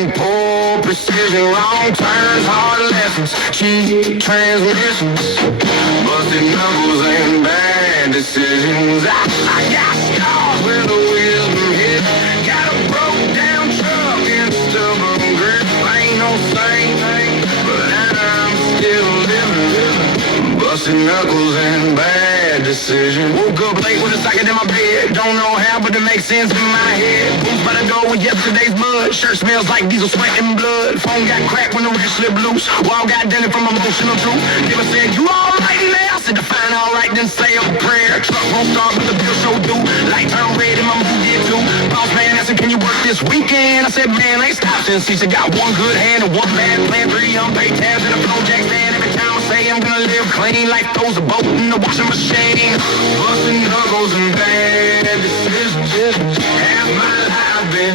been poor precision, wrong turns, hard lessons, cheap transmissions, busted knuckles and bad decisions. I got scars where the wisdom hit. Got a broke down truck and stubborn grip. I ain't no saint, but I'm still living. Busted knuckles and bad decisions. Woke up late with a socket in my bed. Don't know how, but it makes sense in my head. Boots by the door with yesterday's mud. Shirt smells like diesel, sweat and blood. Phone got cracked when the wrist slipped loose. Wall got dented from emotional truth. Nigga said, you alright in there? I said, define alright, then say a prayer. Truck won't start, but the bill show do. Light turn red and my mood did too. Boss man asked, can you work this weekend? I said, man, I ain't stopped since he said, got one good hand and one bad plan. 3 unpaid tabs and a flow jack stand. Every time I say I'm gonna live clean, like throws a boat in the washing machine. Busting knuckles and bad decisions. Half my life been